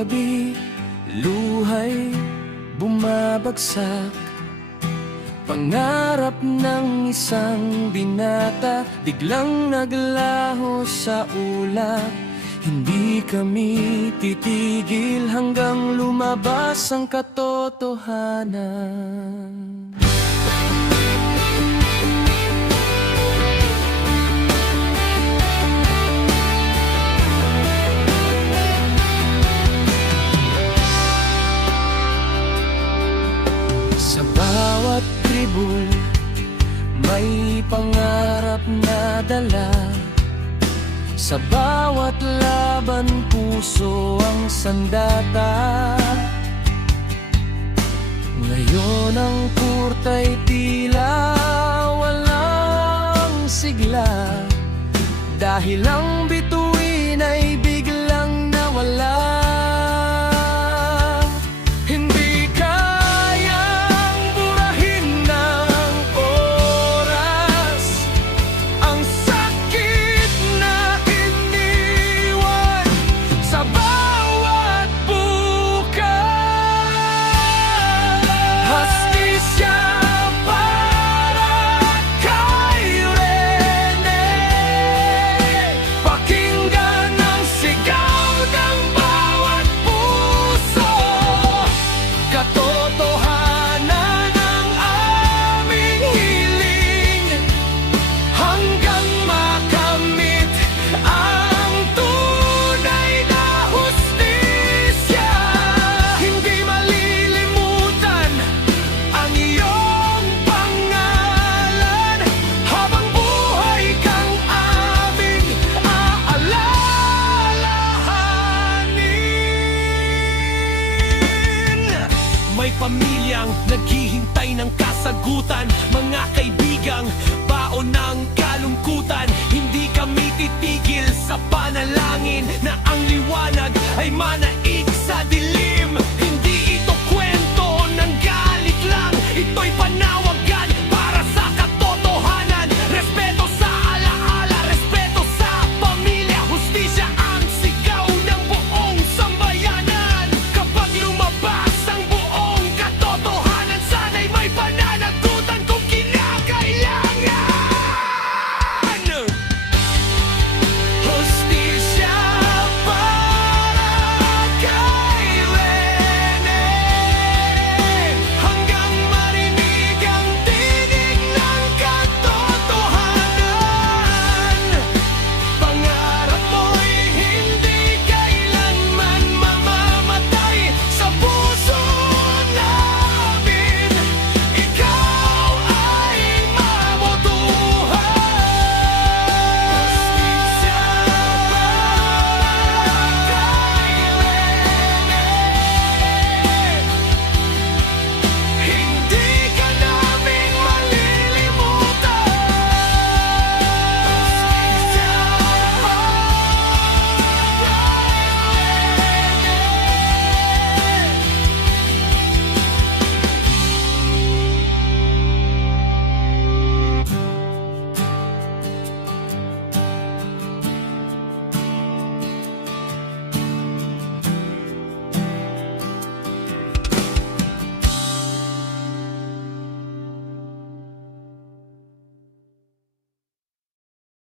gabi, luhay bumabagsak. Pangarap ng isang binata biglang naglaho sa ulap. Hindi kami titigil hanggang lumabas ang katotohanan. Sa bawat tribul, may pangarap na dala. Sa bawat laban, puso ang sandata. Ngayon ang kurta'y tila walang sigla, dahil ang bituin ay biglang nawala. May pamilyang naghihintay ng kasagutan, mga kaibigang baon ng kalungkutan. Hindi kami titigil sa panalangin na ang liwanag ay manaig sa dilim. Hindi ito kwento ng galit lang, ito'y